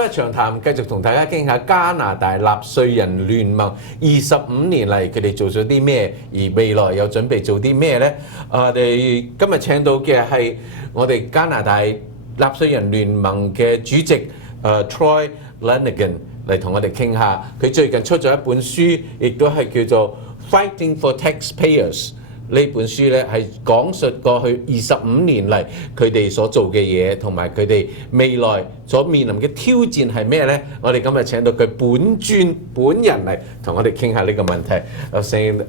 週一長談繼續同大家傾下加拿大納稅人聯盟25年嚟佢哋做咗啲咩，而未來又準備做啲咩呢？我哋今日請到嘅係我哋加拿大納稅人聯盟嘅主席Troy Lanigan 嚟同我哋傾下。佢最近出咗一本書，亦都係叫做《Fighting for Taxpayers》。呢本書咧係講述過去25年嚟佢哋所做嘅嘢，同埋佢哋未來所面臨嘅挑戰係咩咧？我哋今日請到佢本人嚟同我哋傾下呢個問題。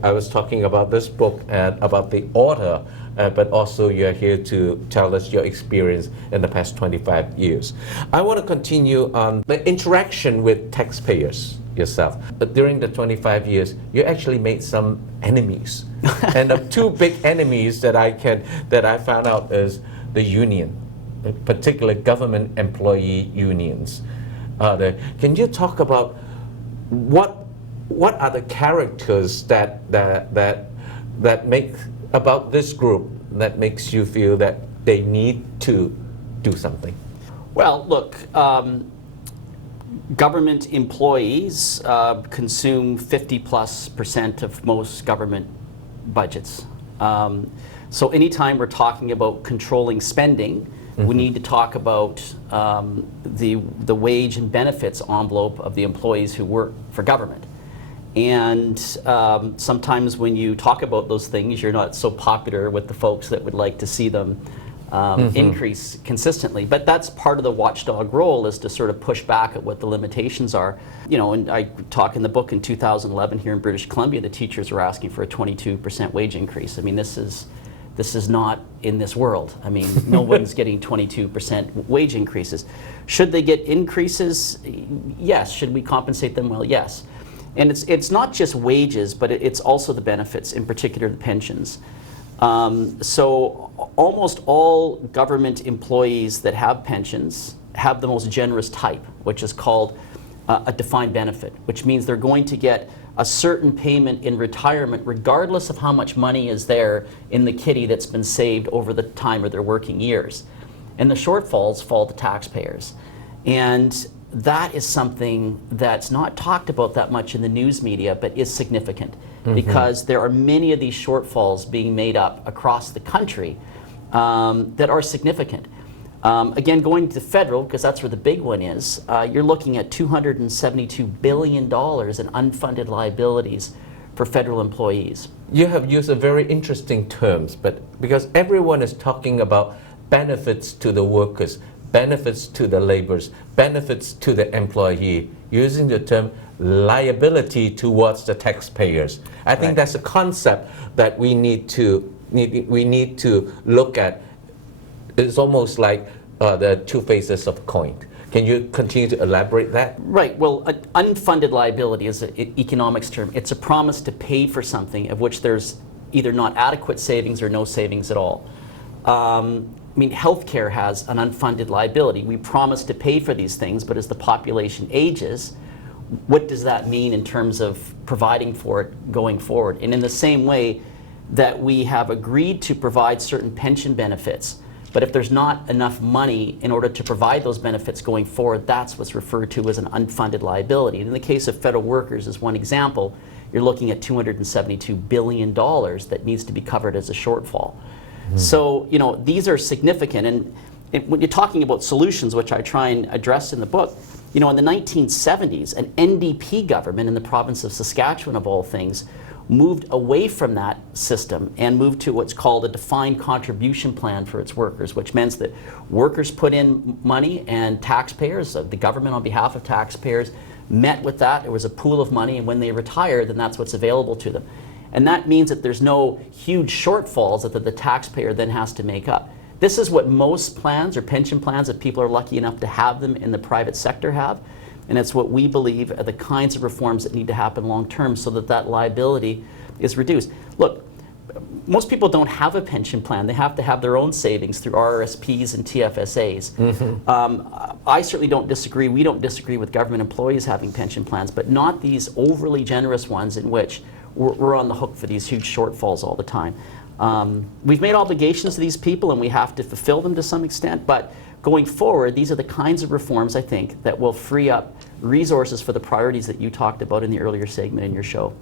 I was talking about this book and about the author, but also you're here to tell us your experience in the past 25 years. I want to continue on the interaction with taxpayers yourself. But during the 25 years, you actually made some enemies. And the two big enemies that I found out is the union, particularly government employee unions. Can you talk about what are the characters that make about this group that makes you feel that they need to do something? Well, look, government employees consume 50+% of most government budgets. So anytime we're talking about controlling spending, we need to talk about the wage and benefits envelope of the employees who work for government. And sometimes when you talk about those things, you're not so popular with the folks that would like to see them increase consistently. But that's part of the watchdog role, is to sort of push back at what the limitations are. You know, and I talk in the book in 2011 here in British Columbia, the teachers were asking for a 22% wage increase. I mean, this is not in this world. I mean, no one's getting 22% wage increases. Should they get increases? Yes. Should we compensate them? Well, yes. And it's not just wages, but it's also the benefits, in particular the pensions. So almost all government employees that have pensions have the most generous type, which is called a defined benefit, which means they're going to get a certain payment in retirement regardless of how much money is there in the kitty that's been saved over the time of their working years. And the shortfalls fall to taxpayers. And that is something that's not talked about that much in the news media, but is significant, because there are many of these shortfalls being made up across the country that are significant. Again, going to federal, because that's where the big one is, you're looking at $272 billion in unfunded liabilities for federal employees. You have used a very interesting terms, but because everyone is talking about benefits to the workers, benefits to the laborers, benefits to the employee, using the term liability towards the taxpayers. I think that's a concept that we need to look at. It's almost like the two faces of a coin. Can you continue to elaborate that? Right. Well, unfunded liability is an economics term. It's a promise to pay for something of which there's either not adequate savings or no savings at all. I mean, healthcare has an unfunded liability. We promise to pay for these things, but as the population ages, what does that mean in terms of providing for it going forward? And in the same way that we have agreed to provide certain pension benefits, but if there's not enough money in order to provide those benefits going forward, that's what's referred to as an unfunded liability. And in the case of federal workers, as one example, you're looking at $272 billion that needs to be covered as a shortfall. So, you know, these are significant. And when you're talking about solutions, which I try and address in the book, you know, in the 1970s, an NDP government in the province of Saskatchewan, of all things, moved away from that system and moved to what's called a defined contribution plan for its workers, which means that workers put in money and taxpayers, the government on behalf of taxpayers, met with that. There was a pool of money, and when they retire, then that's what's available to them. And that means that there's no huge shortfalls that the taxpayer then has to make up. This is what most plans or pension plans, if people are lucky enough to have them in the private sector, have. And it's what we believe are the kinds of reforms that need to happen long term so that that liability is reduced. Look, most people don't have a pension plan. They have to have their own savings through RRSPs and TFSAs. I certainly don't disagree. We don't disagree with government employees having pension plans, but not these overly generous ones in which we're on the hook for these huge shortfalls all the time. We've made obligations to these people and we have to fulfill them to some extent, but going forward, these are the kinds of reforms, I think, that will free up resources for the priorities that you talked about in the earlier segment in your show.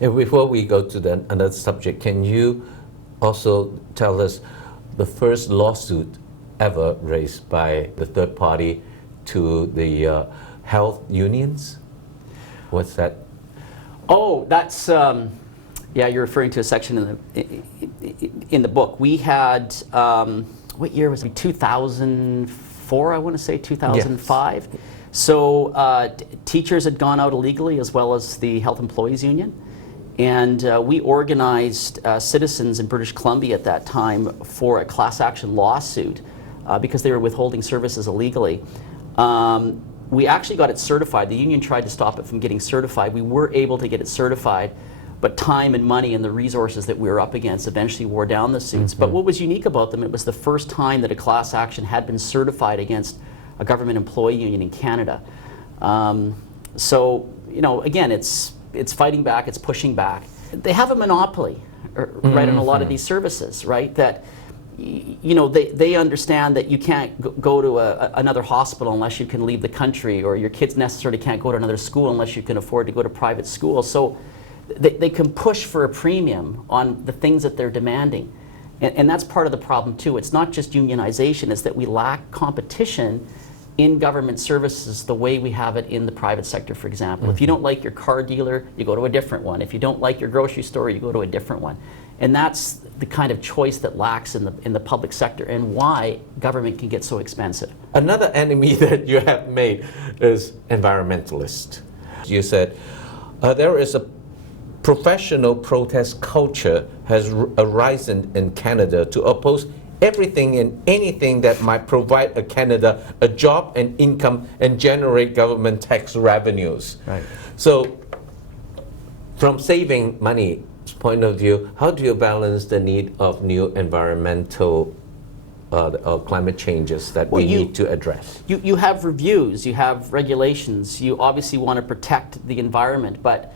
And before we go to another subject, can you also tell us the first lawsuit ever raised by the third party to the health unions? What's that? Oh, that's, yeah, you're referring to a section in the book. We had, what year was it? 2004, I want to say, 2005. Yes. So teachers had gone out illegally as well as the Health Employees Union. And we organized citizens in British Columbia at that time for a class action lawsuit because they were withholding services illegally. We actually got it certified. The union tried to stop it from getting certified. We were able to get it certified, but time and money and the resources that we were up against eventually wore down the suits. But what was unique about them, it was the first time that a class action had been certified against a government employee union in Canada. So, you know, again, it's fighting back, it's pushing back. They have a monopoly, right, on a lot of these services, right? That, you know, they understand that you can't go to another hospital unless you can leave the country, or your kids necessarily can't go to another school unless you can afford to go to private school. So they can push for a premium on the things that they're demanding. And that's part of the problem too. It's not just unionization, it's that we lack competition in government services the way we have it in the private sector, for example. If you don't like your car dealer, you go to a different one. If you don't like your grocery store, you go to a different one. And that's the kind of choice that lacks in the public sector and why government can get so expensive. Another enemy that you have made is environmentalist. You said there is a professional protest culture has arisen in Canada to oppose everything and anything that might provide Canada a job and income and generate government tax revenues. Right. So, from saving money point of view, how do you balance the need of new environmental climate changes that we need to address? You have reviews, you have regulations, you obviously want to protect the environment, but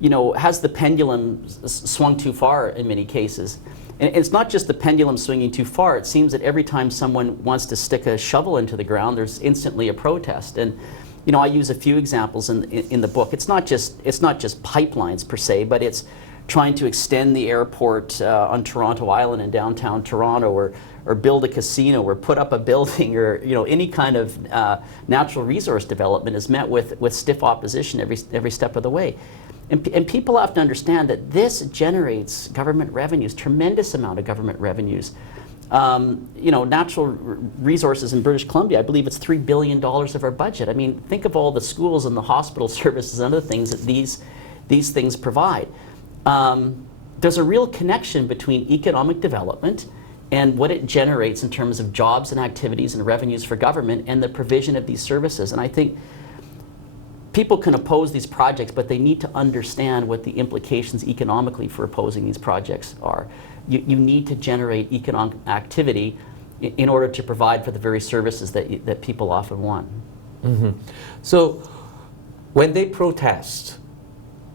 you know, has the pendulum swung too far in many cases? And it's not just the pendulum swinging too far. It seems that every time someone wants to stick a shovel into the ground, there's instantly a protest. And you know, I use a few examples in the book. It's not just pipelines per se, but it's trying to extend the airport on Toronto Island in downtown Toronto, or build a casino, or put up a building, or you know, any kind of natural resource development is met with stiff opposition every step of the way. And people have to understand that this generates government revenues, tremendous amount of government revenues. You know, natural resources in British Columbia, I believe it's $3 billion of our budget. I mean, think of all the schools and the hospital services and other things that these things provide. There's a real connection between economic development and what it generates in terms of jobs and activities and revenues for government and the provision of these services. And I think people can oppose these projects, but they need to understand what the implications economically for opposing these projects are. You need to generate economic activity in order to provide for the very services that people often want. So when they protest,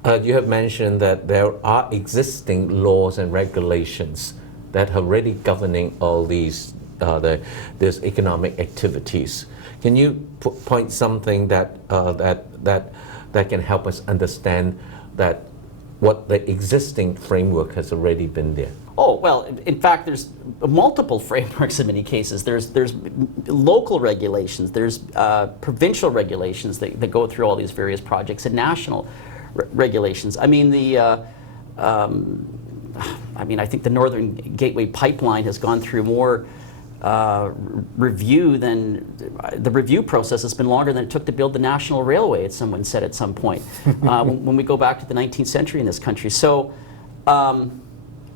you have mentioned that there are existing laws and regulations that are already governing all these economic activities. Can you point something that can help us understand that what the existing framework has already been there? Oh, well, in fact, there's multiple frameworks in many cases. There's local regulations, there's provincial regulations that go through all these various projects, and national regulations. I mean, I think the Northern Gateway Pipeline has gone through more review than the review process has been longer than it took to build the National Railway, as someone said at some point, when we go back to the 19th century in this country. So,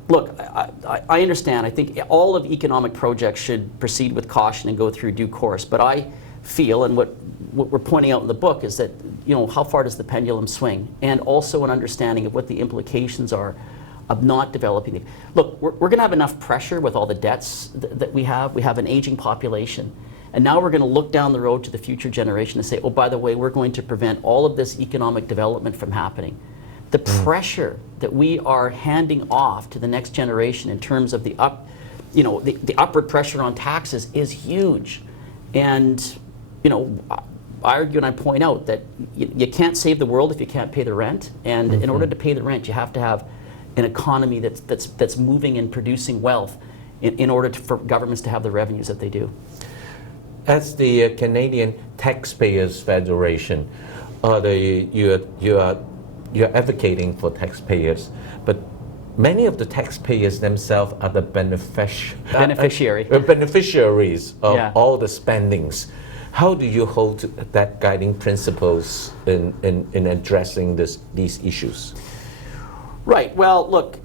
look, I understand. I think all of economic projects should proceed with caution and go through due course. But I feel, and what we're pointing out in the book, is that, you know, how far does the pendulum swing, and also an understanding of what the implications are of not developing it. Look, we're going to have enough pressure with all the debts that we have. We have an aging population. And now we're going to look down the road to the future generation and say, oh, by the way, we're going to prevent all of this economic development from happening. the pressure that we are handing off to the next generation in terms of the upward pressure on taxes is huge. And I argue and I point out that you can't save the world if you can't pay the rent. And in order to pay the rent, you have to have an economy that's moving and producing wealth in order for governments to have the revenues that they do. As the Canadian Taxpayers Federation, you're advocating for taxpayers, but many of the taxpayers themselves are the beneficiaries of all the spendings. How do you hold to that guiding principles in addressing these issues? Right. Well, look,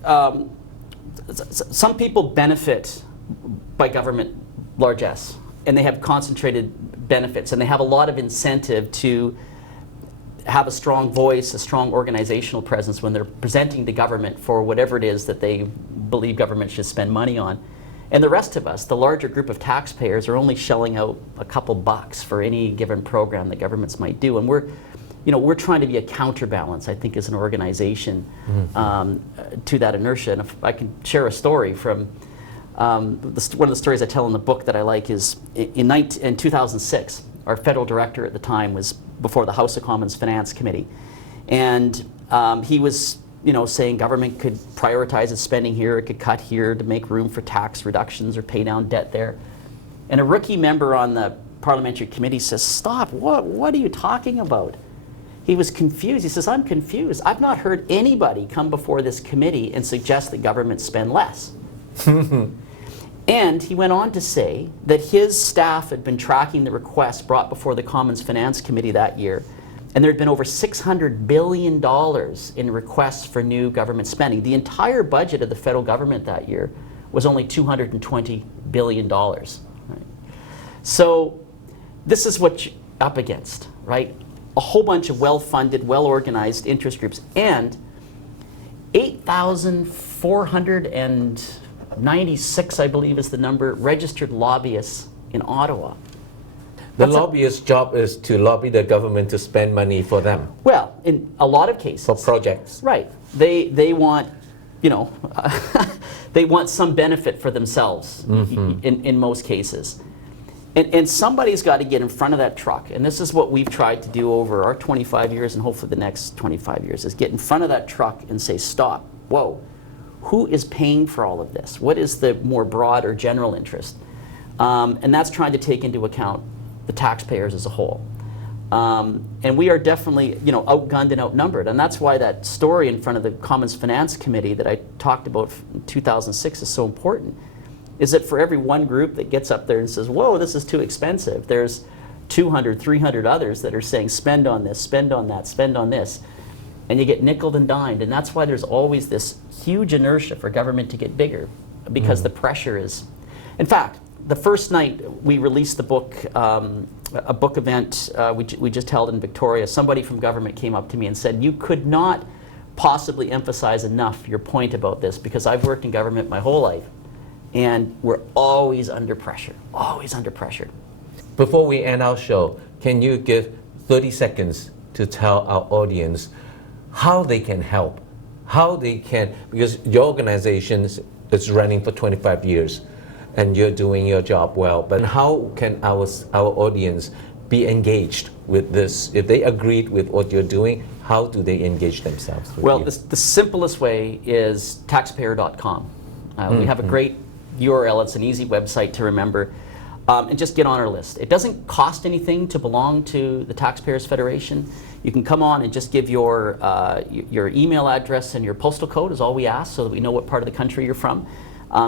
some people benefit by government largesse, and they have concentrated benefits, and they have a lot of incentive to have a strong voice, a strong organizational presence when they're presenting to government for whatever it is that they believe government should spend money on. And the rest of us, the larger group of taxpayers, are only shelling out a couple bucks for any given program that governments might do. And we're trying to be a counterbalance, I think, as an organization to that inertia. And if I can share a story from one of the stories I tell in the book that I like is in 2006, our federal director at the time was before the House of Commons Finance Committee. And he was saying government could prioritize its spending here, it could cut here to make room for tax reductions or pay down debt there. And a rookie member on the parliamentary committee says, "Stop, what are you talking about?" He was confused. He says, "I'm confused. I've not heard anybody come before this committee and suggest that government spend less." And he went on to say that his staff had been tracking the requests brought before the Commons Finance Committee that year, and there had been over $600 billion in requests for new government spending. The entire budget of the federal government that year was only $220 billion. Right? So this is what you're up against, right? A whole bunch of well-funded, well-organized interest groups, and 8,496, I believe is the number, registered lobbyists in Ottawa. The lobbyist's job is to lobby the government to spend money for them. Well, in a lot of cases. For projects. Right. They want, they want some benefit for themselves in most cases. And somebody's got to get in front of that truck. And this is what we've tried to do over our 25 years and hopefully the next 25 years, is get in front of that truck and say, stop, whoa, who is paying for all of this? What is the more broad or general interest? And that's trying to take into account the taxpayers as a whole. And we are definitely outgunned and outnumbered. And that's why that story in front of the Commons Finance Committee that I talked about in 2006 is so important, is that for every one group that gets up there and says, whoa, this is too expensive, there's 200, 300 others that are saying, spend on this, spend on that, spend on this. And you get nickeled and dimed. And that's why there's always this huge inertia for government to get bigger, because the pressure is. In fact, the first night we released the book, a book event we just held in Victoria, somebody from government came up to me and said, you could not possibly emphasize enough your point about this, because I've worked in government my whole life, and we're always under pressure, always under pressure. Before we end our show, can you give 30 seconds to tell our audience how they can help, how they can, because your organization is running for 25 years and you're doing your job well, but how can our audience be engaged with this? If they agreed with what you're doing, how do they engage themselves with Well, you? the simplest way is taxpayer.com. We have a great URL, it's an easy website to remember, and just get on our list. It doesn't cost anything to belong to the Taxpayers Federation. You can come on and just give your email address and your postal code is all we ask, so that we know what part of the country you're from.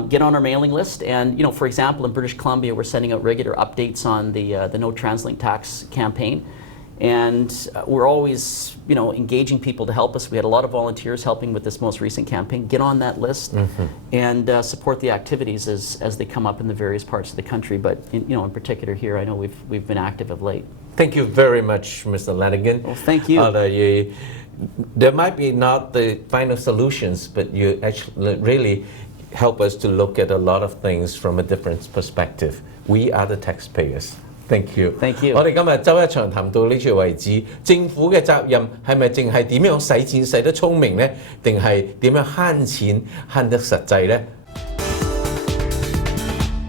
Get on our mailing list, and for example, in British Columbia, we're sending out regular updates on the No TransLink tax campaign, and we're always engaging people to help us. We had a lot of volunteers helping with this most recent campaign. Get on that list and support the activities as they come up in the various parts of the country. But in particular here, I know we've been active of late. Thank you very much, Mr. Lanigan. Well, thank you. There might be not the final solutions, but you actually really help us to look at a lot of things from a different perspective. We are the taxpayers. Thank you. Thank you. 我哋今日周一長談到呢處為止，政府嘅責任係咪淨係點樣使錢使得聰明呢？定係點樣慳錢慳得實際呢？